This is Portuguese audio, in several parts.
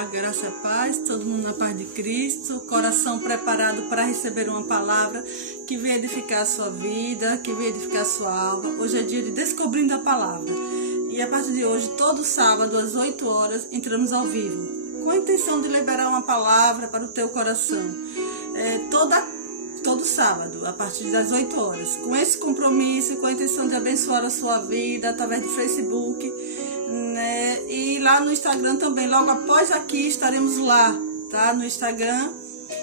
A graça e a paz, todo mundo na paz de Cristo, coração preparado para receber uma palavra que venha edificar a sua vida, que venha edificar a sua alma. Hoje é dia de descobrindo a palavra. E a partir de hoje, todo sábado, às 8 horas, entramos ao vivo, com a intenção de liberar uma palavra para o teu coração. Todo sábado, a partir das 8 horas, com esse compromisso, com a intenção de abençoar a sua vida, através do Facebook, né? E lá no Instagram também, logo após aqui, estaremos lá, tá? No Instagram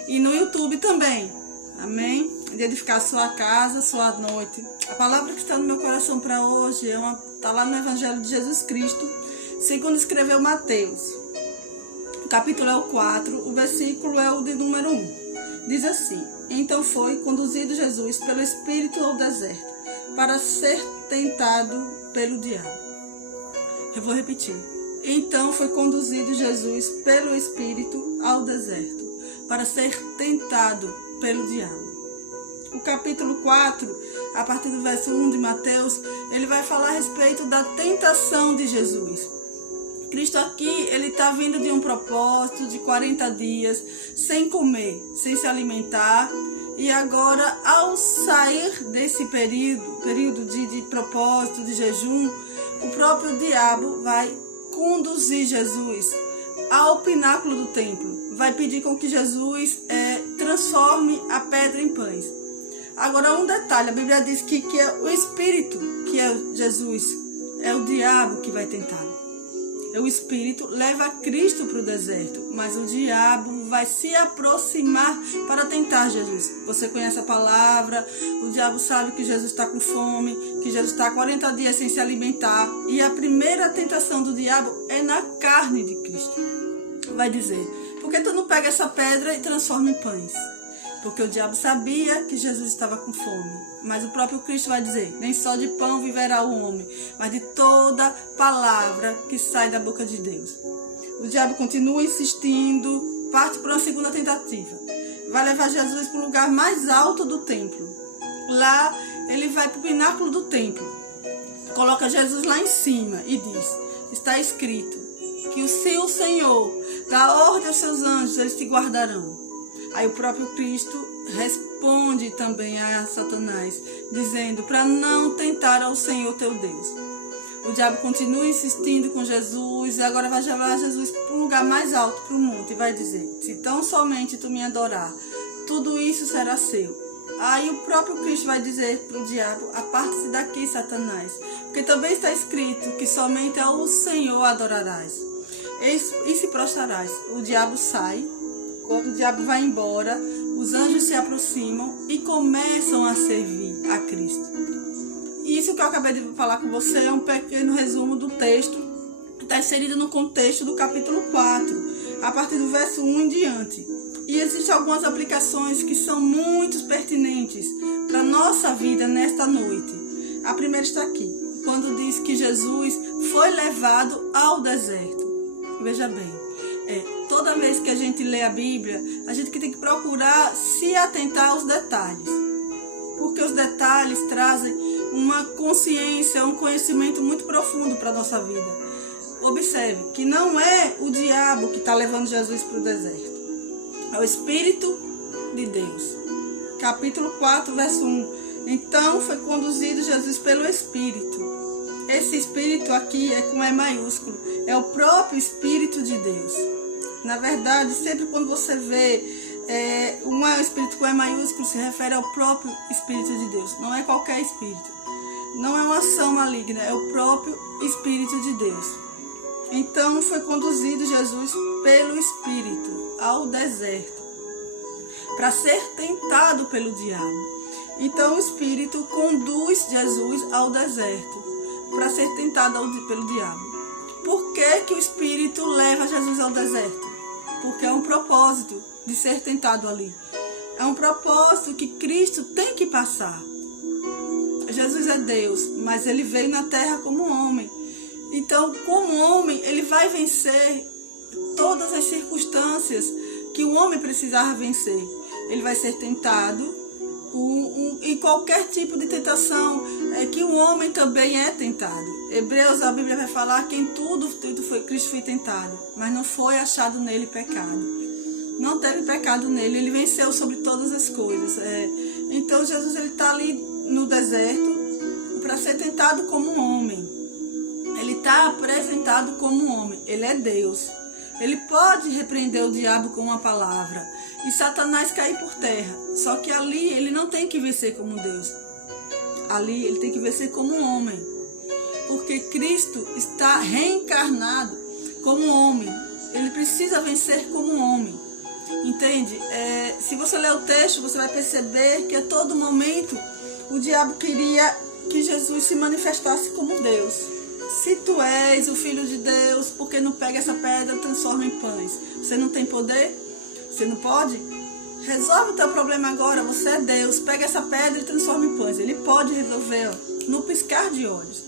e no YouTube também, amém? De edificar a sua casa, sua noite. A palavra que está no meu coração para hoje está lá no Evangelho de Jesus Cristo, segundo escreveu Mateus. O capítulo é o 4, o versículo é o de número 1. Diz assim: então foi conduzido Jesus pelo Espírito ao deserto, para ser tentado pelo diabo. Eu vou repetir. Então foi conduzido Jesus pelo Espírito ao deserto, para ser tentado pelo diabo. O capítulo 4, a partir do verso 1 de Mateus, ele vai falar a respeito da tentação de Jesus. Cristo aqui, ele está vindo de um propósito de 40 dias, sem comer, sem se alimentar. E agora, ao sair desse período de propósito, de jejum, o próprio diabo vai conduzir Jesus ao pináculo do templo. Vai pedir com que Jesus transforme a pedra em pães. Agora, um detalhe, a Bíblia diz que é o Espírito, que é Jesus, é o diabo que vai tentá-lo. O Espírito leva Cristo para o deserto, mas o diabo vai se aproximar para tentar Jesus. Você conhece a palavra, o diabo sabe que Jesus está com fome, que Jesus está 40 dias sem se alimentar. E a primeira tentação do diabo é na carne de Cristo. Vai dizer: por que tu não pega essa pedra e transforma em pães? Porque o diabo sabia que Jesus estava com fome. Mas o próprio Cristo vai dizer: nem só de pão viverá o homem, mas de toda palavra que sai da boca de Deus. O diabo continua insistindo, parte para uma segunda tentativa. Vai levar Jesus para o lugar mais alto do templo. Lá ele vai para o pináculo do templo. Coloca Jesus lá em cima e diz: está escrito que se o Senhor dá ordem aos seus anjos, eles te guardarão. Aí o próprio Cristo responde também a Satanás, dizendo para não tentar ao Senhor teu Deus. O diabo continua insistindo com Jesus e agora vai levar Jesus para um lugar mais alto, para o monte, e vai dizer: se tão somente tu me adorar, tudo isso será seu. Aí o próprio Cristo vai dizer para o diabo: aparte-se daqui, Satanás, porque também está escrito que somente ao Senhor adorarás e se prostrarás. O diabo sai. Quando o diabo vai embora, os anjos se aproximam e começam a servir a Cristo. Isso que eu acabei de falar com você é um pequeno resumo do texto que está inserido no contexto do capítulo 4, a partir do verso 1 em diante. E existem algumas aplicações que são muito pertinentes para a nossa vida nesta noite. A primeira está aqui, quando diz que Jesus foi levado ao deserto. Veja bem. Toda vez que a gente lê a Bíblia, a gente tem que procurar se atentar aos detalhes. Porque os detalhes trazem uma consciência, um conhecimento muito profundo para a nossa vida. Observe que não é o diabo que está levando Jesus para o deserto. É o Espírito de Deus. Capítulo 4, verso 1. Então foi conduzido Jesus pelo Espírito. Esse Espírito aqui é com E maiúsculo. É o próprio Espírito de Deus. Na verdade, sempre quando você vê um Espírito com E maiúsculo, se refere ao próprio Espírito de Deus. Não é qualquer Espírito. Não é uma ação maligna, é o próprio Espírito de Deus. Então foi conduzido Jesus pelo Espírito ao deserto, para ser tentado pelo diabo. Então o Espírito conduz Jesus ao deserto, para ser tentado pelo diabo. Por que o Espírito leva Jesus ao deserto? Porque é um propósito de ser tentado ali. É um propósito que Cristo tem que passar. Jesus é Deus, mas ele veio na terra como homem. Então, como homem, ele vai vencer todas as circunstâncias que o homem precisava vencer. Ele vai ser tentado, em qualquer tipo de tentação, que o homem também é tentado. Hebreus, a Bíblia vai falar que em tudo Cristo foi tentado, mas não foi achado nele pecado. Não teve pecado nele, ele venceu sobre todas as coisas. Então Jesus está ali no deserto para ser tentado como um homem. Ele está apresentado como um homem, ele é Deus. Ele pode repreender o diabo com uma palavra e Satanás cair por terra. Só que ali ele não tem que vencer como Deus. Ali ele tem que vencer como um homem. Porque Cristo está reencarnado como um homem. Ele precisa vencer como um homem. Entende? Se você ler o texto, você vai perceber que a todo momento o diabo queria que Jesus se manifestasse como Deus. Se tu és o Filho de Deus, por que não pega essa pedra e transforma em pães? Você não tem poder? Você não pode? Resolve o teu problema agora, você é Deus. Pega essa pedra e transforma em pães. Ele pode resolver no piscar de olhos.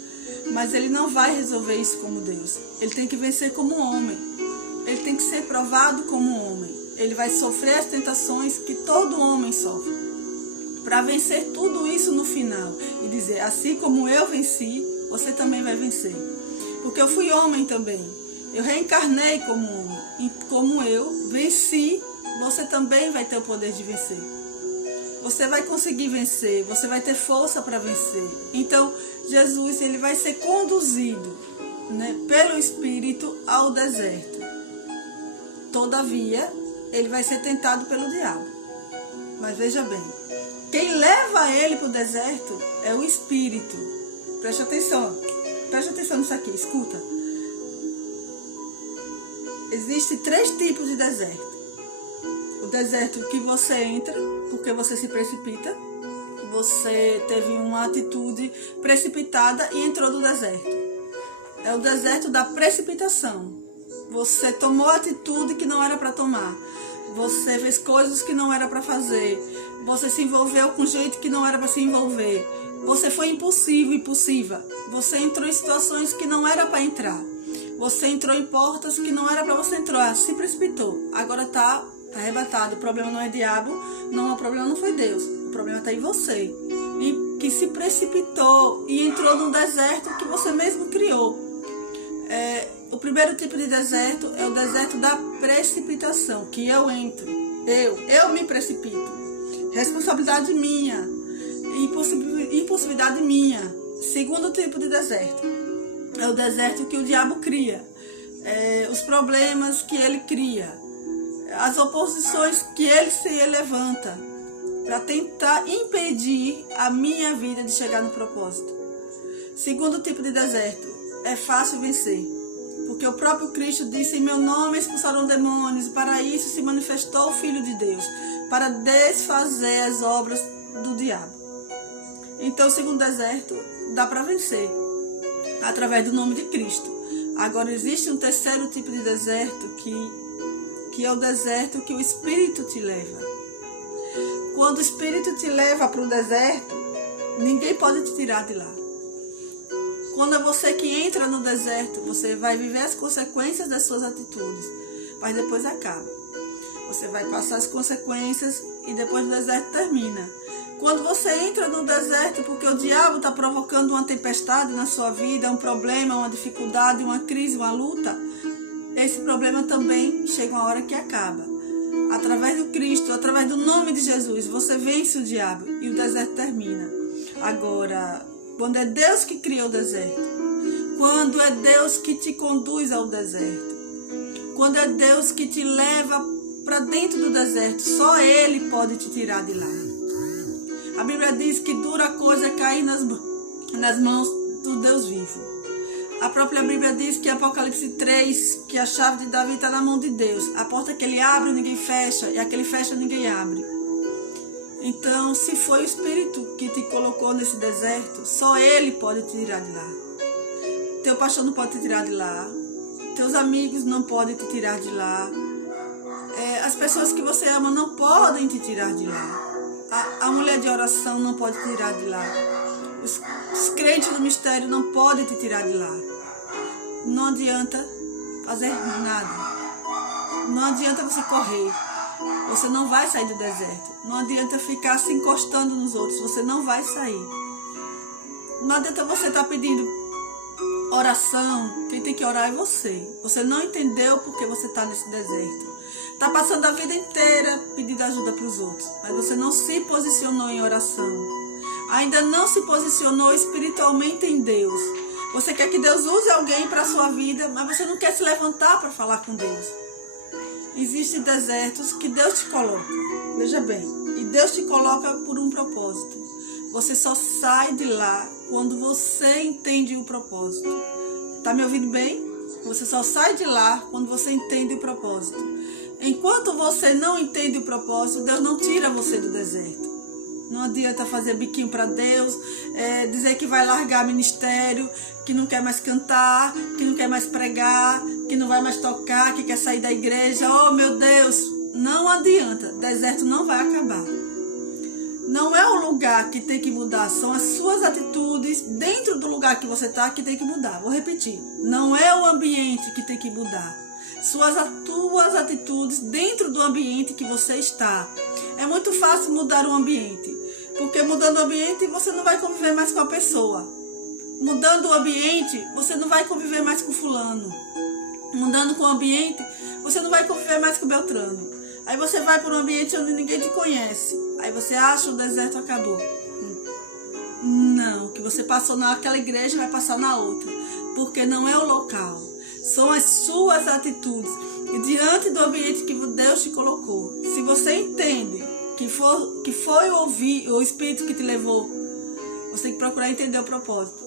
Mas ele não vai resolver isso como Deus. Ele tem que vencer como homem. Ele tem que ser provado como homem. Ele vai sofrer as tentações que todo homem sofre. Para vencer tudo isso no final. E dizer, assim como eu venci, você também vai vencer. Porque eu fui homem também. Eu reencarnei como homem. E como eu venci, você também vai ter o poder de vencer. Você vai conseguir vencer. Você vai ter força para vencer. Então, Jesus, ele vai ser conduzido, né, pelo Espírito ao deserto. Todavia, ele vai ser tentado pelo diabo. Mas veja bem, quem leva ele para o deserto é o Espírito. Preste atenção nisso aqui, escuta. Existem 3 tipos de deserto. O deserto que você entra porque você se precipita. Você teve uma atitude precipitada e entrou no deserto. É o deserto da precipitação. Você tomou atitude que não era para tomar. Você fez coisas que não era para fazer. Você se envolveu com jeito que não era para se envolver. Você foi impulsiva. Você entrou em situações que não era para entrar. Você entrou em portas que não era para você entrar. Se precipitou. Agora está arrebatado. O problema não é diabo. Não, o problema não foi Deus. O problema está em você. E que se precipitou e entrou num deserto que você mesmo criou. O primeiro tipo de deserto é o deserto da precipitação. Que eu entro. Eu me precipito. Responsabilidade minha. Impulsividade minha. Segundo tipo de deserto é o deserto que o diabo cria, os problemas que ele cria, as oposições que ele se levanta para tentar impedir a minha vida de chegar no propósito. Segundo tipo de deserto, é fácil vencer, porque o próprio Cristo disse: em meu nome expulsaram demônios, e para isso se manifestou o Filho de Deus, para desfazer as obras do diabo. Então, o segundo deserto dá para vencer, através do nome de Cristo. Agora, existe um terceiro tipo de deserto, que é o deserto que o Espírito te leva. Quando o Espírito te leva para o deserto, ninguém pode te tirar de lá. Quando é você que entra no deserto, você vai viver as consequências das suas atitudes, mas depois acaba. Você vai passar as consequências e depois o deserto termina. Quando você entra no deserto porque o diabo está provocando uma tempestade na sua vida, um problema, uma dificuldade, uma crise, uma luta, esse problema também chega uma hora que acaba. Através do Cristo, através do nome de Jesus, você vence o diabo e o deserto termina. Agora, quando é Deus que cria o deserto, quando é Deus que te conduz ao deserto, quando é Deus que te leva para dentro do deserto, só Ele pode te tirar de lá. A Bíblia diz que dura coisa é cair nas mãos do Deus vivo. A própria Bíblia diz que em Apocalipse 3, que a chave de Davi está na mão de Deus. A porta que ele abre, ninguém fecha, e a que ele fecha, ninguém abre. Então, se foi o Espírito que te colocou nesse deserto, só Ele pode te tirar de lá. Teu pastor não pode te tirar de lá. Teus amigos não podem te tirar de lá. As pessoas que você ama não podem te tirar de lá. A mulher de oração não pode te tirar de lá. Os crentes do mistério não podem te tirar de lá. Não adianta fazer nada. Não adianta você correr. Você não vai sair do deserto. Não adianta ficar se encostando nos outros. Você não vai sair. Não adianta você estar pedindo oração. Quem tem que orar é você. Você não entendeu porque você está nesse deserto. Está passando a vida inteira pedindo ajuda para os outros. Mas você não se posicionou em oração. Ainda não se posicionou espiritualmente em Deus. Você quer que Deus use alguém para a sua vida, mas você não quer se levantar para falar com Deus. Existem desertos que Deus te coloca. Veja bem. E Deus te coloca por um propósito. Você só sai de lá quando você entende o propósito. Tá me ouvindo bem? Você só sai de lá quando você entende o propósito. Enquanto você não entende o propósito, Deus não tira você do deserto. Não adianta fazer biquinho para Deus, dizer que vai largar ministério, que não quer mais cantar, que não quer mais pregar, que não vai mais tocar, que quer sair da igreja. Oh, meu Deus, não adianta. Deserto não vai acabar. Não é o lugar que tem que mudar, são as suas atitudes dentro do lugar que você está que tem que mudar. Vou repetir, não é o ambiente que tem que mudar. Tuas atitudes dentro do ambiente que você está. É muito fácil mudar o ambiente, porque mudando o ambiente você não vai conviver mais com a pessoa. Mudando o ambiente, você não vai conviver mais com fulano. Mudando com o ambiente, você não vai conviver mais com Beltrano. Aí você vai para um ambiente onde ninguém te conhece. Aí você acha que o deserto acabou. Não, que você passou naquela igreja vai passar na outra. Porque não é o local. São as suas atitudes. E diante do ambiente que Deus te colocou, se você entende que foi o Espírito que te levou, você tem que procurar entender o propósito.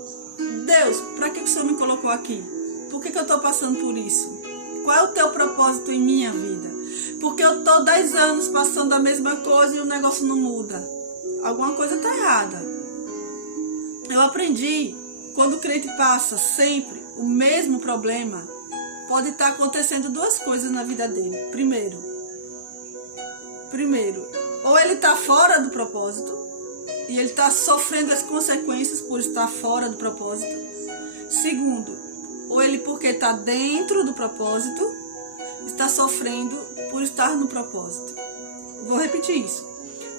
Deus, para que o Senhor me colocou aqui? Por que eu estou passando por isso? Qual é o teu propósito em minha vida? Porque eu estou 10 anos passando a mesma coisa e o negócio não muda. Alguma coisa está errada. Eu aprendi, quando o crente passa sempre o mesmo problema, pode estar acontecendo duas coisas na vida dele. Primeiro, ou ele está fora do propósito e ele está sofrendo as consequências por estar fora do propósito. Segundo, ou ele porque está dentro do propósito, está sofrendo por estar no propósito. Vou repetir isso.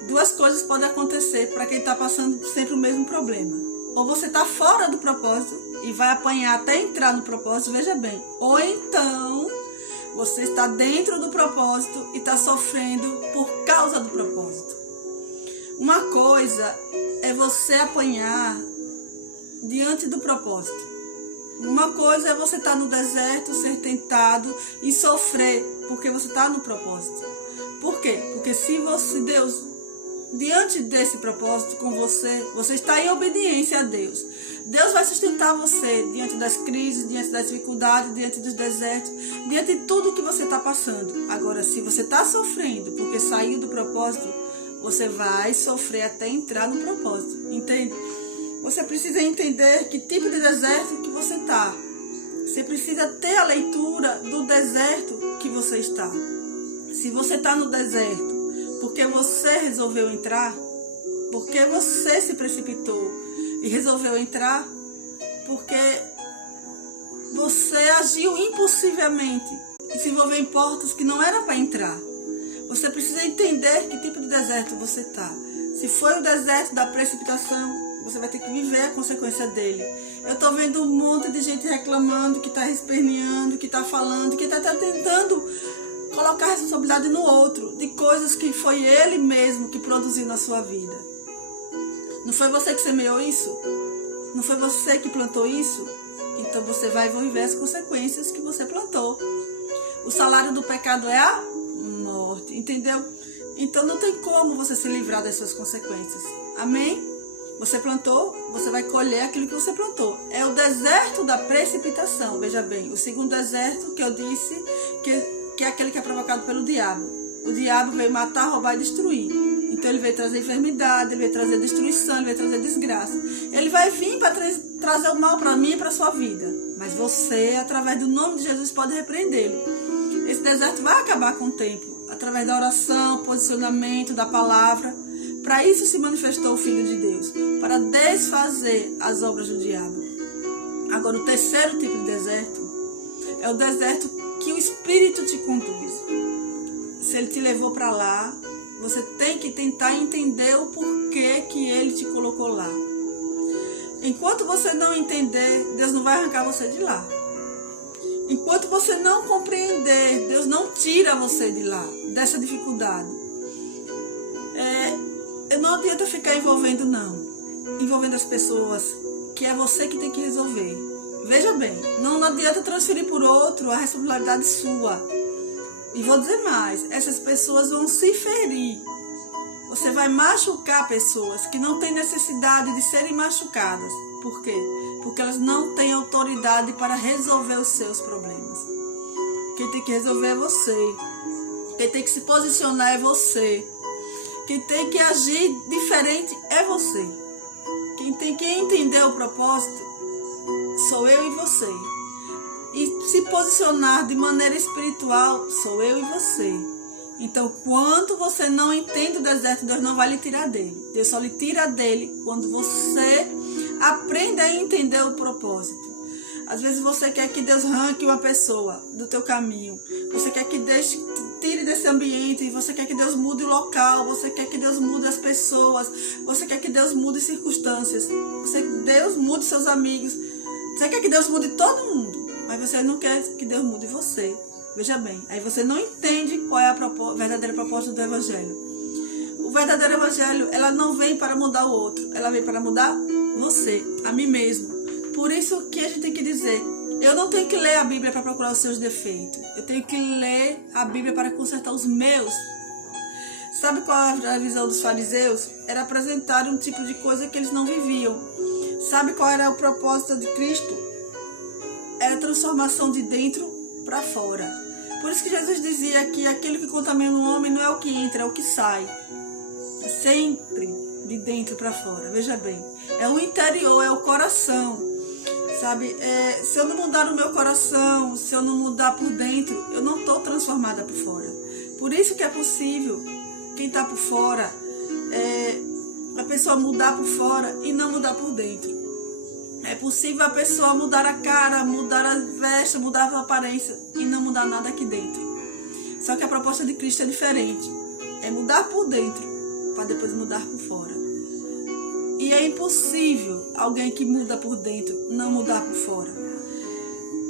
Duas coisas podem acontecer para quem está passando sempre o mesmo problema. Ou você está fora do propósito e vai apanhar até entrar no propósito, veja bem. Ou então, você está dentro do propósito e está sofrendo por causa do propósito. Uma coisa é você apanhar diante do propósito. Uma coisa é você estar no deserto, ser tentado e sofrer porque você está no propósito. Por quê? Porque se Deus, diante desse propósito com você está em obediência a Deus. Deus vai sustentar você diante das crises, diante das dificuldades, diante dos desertos, diante de tudo que você está passando. Agora, se você está sofrendo porque saiu do propósito, você vai sofrer até entrar no propósito. Entende? Você precisa entender que tipo de deserto que você está. Você precisa ter a leitura do deserto que você está. Se você está no deserto porque você resolveu entrar, porque você se precipitou e resolveu entrar, porque você agiu impulsivamente e se envolveu em portas que não era para entrar. Você precisa entender que tipo de deserto você está. Se foi o deserto da precipitação, você vai ter que viver a consequência dele. Eu estou vendo um monte de gente reclamando, que está esperneando, que está falando, que está tentando colocar a responsabilidade no outro, de coisas que foi ele mesmo que produziu na sua vida. Não foi você que semeou isso? Não foi você que plantou isso? Então você vai viver as consequências que você plantou. O salário do pecado é a morte, entendeu? Então não tem como você se livrar das suas consequências. Amém? Você plantou, você vai colher aquilo que você plantou. É o deserto da precipitação, veja bem. O segundo deserto que eu disse, que é aquele que é provocado pelo diabo. O diabo veio matar, roubar e destruir. Então ele veio trazer enfermidade, ele veio trazer destruição, ele veio trazer desgraça. Ele vai vir para trazer o mal para mim e para a sua vida. Mas você, através do nome de Jesus, pode repreendê-lo. Esse deserto vai acabar com o tempo. Através da oração, posicionamento, da palavra. Para isso se manifestou o Filho de Deus. Para desfazer as obras do diabo. Agora, o terceiro tipo de deserto é o deserto que o Espírito te conduz. se ele te levou para lá, você tem que tentar entender o porquê que ele te colocou lá. Enquanto você não entender, Deus não vai arrancar você de lá. Enquanto você não compreender, Deus não tira você de lá, dessa dificuldade. Não adianta ficar envolvendo, não. Envolvendo as pessoas, que é você que tem que resolver. Veja bem, não adianta transferir por outro a responsabilidade sua. E vou dizer mais, essas pessoas vão se ferir. Você vai machucar pessoas que não têm necessidade de serem machucadas. Por quê? Porque elas não têm autoridade para resolver os seus problemas. Quem tem que resolver é você. Quem tem que se posicionar é você. Quem tem que agir diferente é você. Quem tem que entender o propósito sou eu e você. E se posicionar de maneira espiritual sou eu e você. Então, quando você não entende o deserto, Deus não vai lhe tirar dele. Deus só lhe tira dele quando você aprende a entender o propósito. Às vezes você quer que Deus arranque uma pessoa do teu caminho. Você quer que Deus tire desse ambiente. Você quer que Deus mude o local. Você quer que Deus mude as pessoas. Você quer que Deus mude circunstâncias. Você quer que Deus mude seus amigos. Você quer que Deus mude todo mundo. Mas você não quer que Deus mude você. Veja bem, aí você não entende qual é a verdadeira proposta do Evangelho. O verdadeiro Evangelho, ela não vem para mudar o outro, ela vem para mudar você, a mim mesmo. Por isso que a gente tem que dizer, eu não tenho que ler a Bíblia para procurar os seus defeitos, eu tenho que ler a Bíblia para consertar os meus. Sabe qual a visão dos fariseus? Era apresentar um tipo de coisa que eles não viviam. Sabe qual era o propósito de Cristo? Era a transformação de dentro para fora. Por isso que Jesus dizia que aquele que contamina o homem não é o que entra, é o que sai. Sempre de dentro para fora. Veja bem, é o interior, é o coração. Sabe, se eu não mudar o meu coração, se eu não mudar por dentro, eu não estou transformada por fora. Por isso que é possível, quem está por fora, a pessoa mudar por fora e não mudar por dentro. É possível a pessoa mudar a cara, mudar a veste, mudar a aparência e não mudar nada aqui dentro. Só que a proposta de Cristo é diferente. É mudar por dentro para depois mudar por fora. E é impossível alguém que muda por dentro não mudar por fora.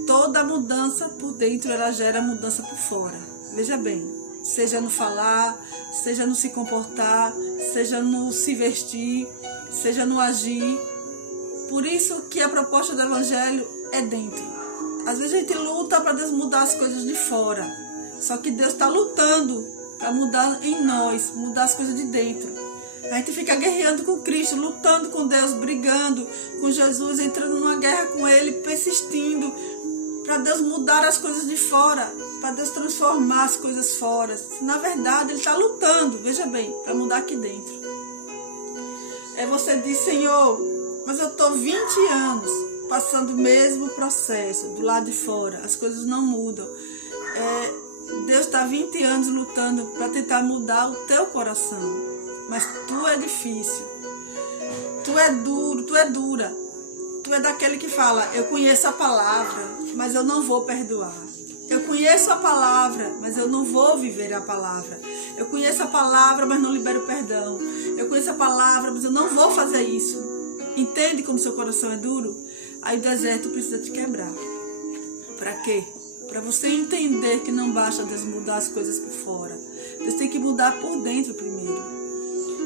Toda mudança por dentro ela gera mudança por fora. Veja bem, seja no falar, seja no se comportar, seja no se vestir, seja no agir. Por isso que a proposta do Evangelho é dentro. Às vezes a gente luta para Deus mudar as coisas de fora. Só que Deus está lutando para mudar em nós, mudar as coisas de dentro. A gente fica guerreando com Cristo, lutando com Deus, brigando com Jesus, entrando numa guerra com Ele, persistindo para Deus mudar as coisas de fora, para Deus transformar as coisas fora. Na verdade, Ele está lutando, veja bem, para mudar aqui dentro. Você diz, Senhor, mas eu estou 20 anos passando o mesmo processo do lado de fora, as coisas não mudam. Deus está 20 anos lutando para tentar mudar o teu coração, mas tu é difícil, tu é duro, tu é dura, tu é daquele que fala, eu conheço a palavra, mas eu não vou perdoar. Eu conheço a palavra, mas eu não vou viver a palavra. Eu conheço a palavra, mas não libero perdão. Eu conheço a palavra, mas eu não vou fazer isso. Entende como seu coração é duro? Aí o deserto precisa te quebrar. Para quê? Para você entender que não basta Deus mudar as coisas por fora. Deus tem que mudar por dentro primeiro.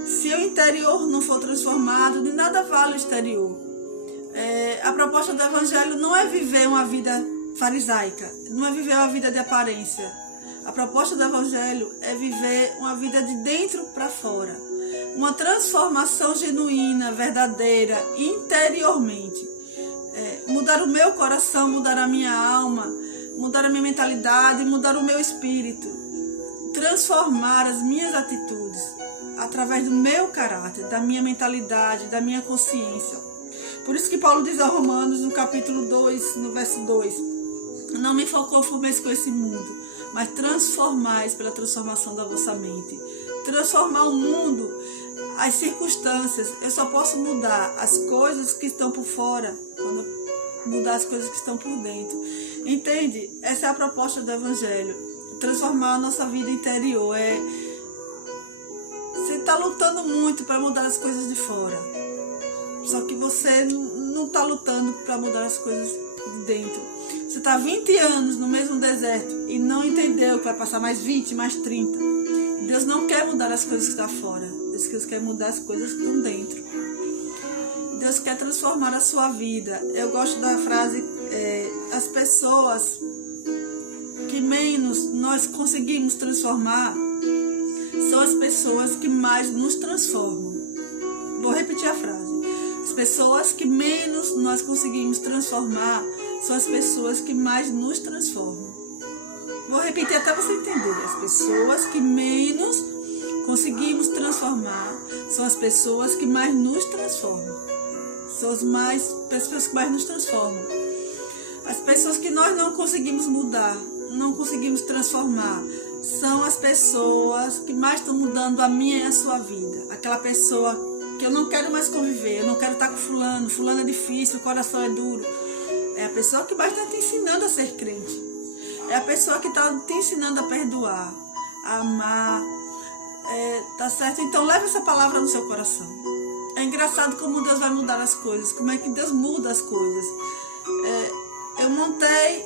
Se o interior não for transformado, de nada vale o exterior. A proposta do Evangelho não é viver uma vida farisaica, não é viver uma vida de aparência. A proposta do Evangelho é viver uma vida de dentro para fora. Uma transformação genuína, verdadeira, interiormente. Mudar o meu coração, mudar a minha alma, mudar a minha mentalidade, mudar o meu espírito. Transformar as minhas atitudes através do meu caráter, da minha mentalidade, da minha consciência. Por isso que Paulo diz aos Romanos, no capítulo 2, no verso 2, não me conformeis com esse mundo, mas transformais pela transformação da vossa mente. Transformar o mundo, as circunstâncias. Eu só posso mudar as coisas que estão por fora, quando mudar as coisas que estão por dentro. Entende? Essa é a proposta do Evangelho. transformar a nossa vida interior. Você está lutando muito para mudar as coisas de fora. Só que você não está lutando para mudar as coisas de dentro. Você está 20 anos no mesmo deserto e não entendeu que vai passar mais 20, mais 30. Deus não quer mudar as coisas que estão fora. Deus quer mudar as coisas que estão dentro. Deus quer transformar a sua vida. Eu gosto da frase, as pessoas que menos nós conseguimos transformar são as pessoas que mais nos transformam. Vou repetir a frase. As pessoas que menos nós conseguimos transformar são as pessoas que mais nos transformam. Vou repetir até você entender. As pessoas que menos conseguimos transformar são as pessoas que mais nos transformam. São as pessoas que mais nos transformam. As pessoas que nós não conseguimos mudar, não conseguimos transformar, são as pessoas que mais estão mudando a minha e a sua vida. Aquela pessoa que eu não quero mais conviver, eu não quero estar com fulano é difícil, o coração é duro. É a pessoa que mais está te ensinando a ser crente. É a pessoa que está te ensinando a perdoar, a amar. Tá certo? Então leve essa palavra no seu coração. É engraçado como Deus vai mudar as coisas, como é que Deus muda as coisas. Eu montei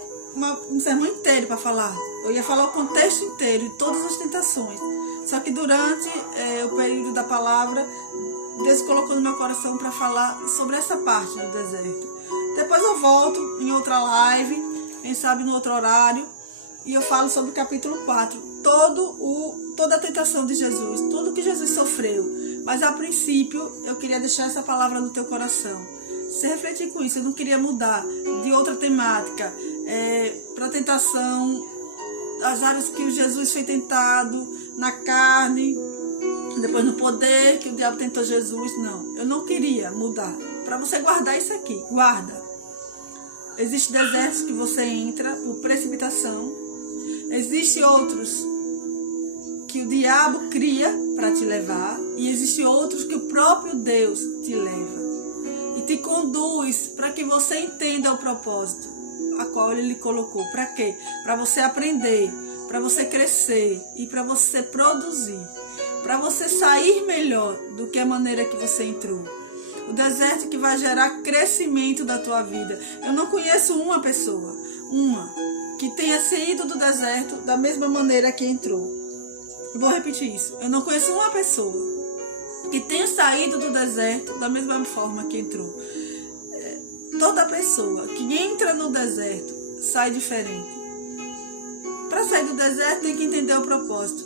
um sermão inteiro para falar. Eu ia falar o contexto inteiro de todas as tentações. Só que durante o período da palavra, Deus colocou no meu coração para falar sobre essa parte do deserto. Depois eu volto em outra live, quem sabe no outro horário, e eu falo sobre o capítulo 4. Toda a tentação de Jesus, tudo que Jesus sofreu. Mas a princípio, eu queria deixar essa palavra no teu coração. Você refletir com isso, eu não queria mudar de outra temática. Para a tentação, as áreas que o Jesus foi tentado, na carne, depois no poder que o diabo tentou Jesus. Não, eu não queria mudar. Para você guardar isso aqui, guarda. Existem desertos que você entra por precipitação. Existem outros que o diabo cria para te levar. E existem outros que o próprio Deus te leva. E te conduz para que você entenda o propósito a qual ele lhe colocou. Para quê? Para você aprender, para você crescer e para você produzir. Para você sair melhor do que a maneira que você entrou. O deserto que vai gerar crescimento da tua vida. Eu não conheço uma pessoa, que tenha saído do deserto da mesma maneira que entrou. Vou repetir isso. Eu não conheço uma pessoa que tenha saído do deserto da mesma forma que entrou. Toda pessoa que entra no deserto sai diferente. Para sair do deserto tem que entender o propósito.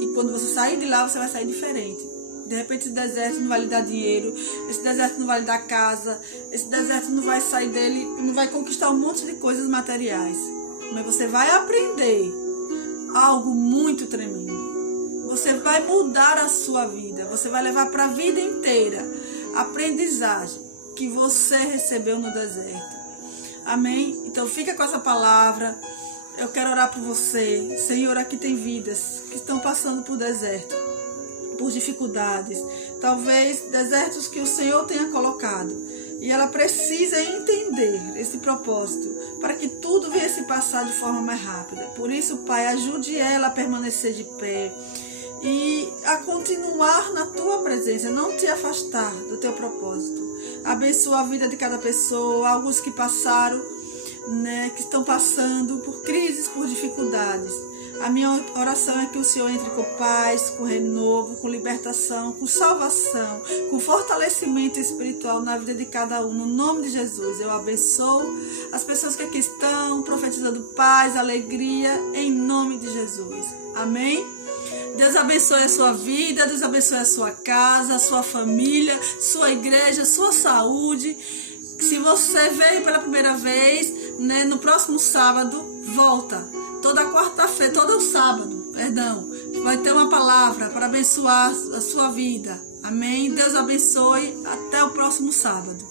E quando você sair de lá, você vai sair diferente. De repente esse deserto não vai lhe dar dinheiro, esse deserto não vai lhe dar casa, esse deserto não vai sair dele, não vai conquistar um monte de coisas materiais. Mas você vai aprender algo muito tremendo. Você vai mudar a sua vida, você vai levar para a vida inteira a aprendizagem que você recebeu no deserto. Amém? Então fica com essa palavra. Eu quero orar por você. Senhor, aqui tem vidas que estão passando por deserto, por dificuldades, talvez desertos que o Senhor tenha colocado, e ela precisa entender esse propósito para que tudo venha se passar de forma mais rápida. Por isso, Pai, ajude ela a permanecer de pé e a continuar na tua presença, não te afastar do teu propósito. Abençoa a vida de cada pessoa, alguns que passaram, que estão passando por crises, por dificuldades. A minha oração é que o Senhor entre com paz, com renovo, com libertação, com salvação, com fortalecimento espiritual na vida de cada um. No nome de Jesus, eu abençoo as pessoas que aqui estão, profetizando paz, alegria, em nome de Jesus. Amém? Deus abençoe a sua vida, Deus abençoe a sua casa, a sua família, sua igreja, sua saúde. Se você veio pela primeira vez, no próximo sábado, volta. Toda quarta-feira, todo sábado, vai ter uma palavra para abençoar a sua vida. Amém? Deus abençoe. Até o próximo sábado.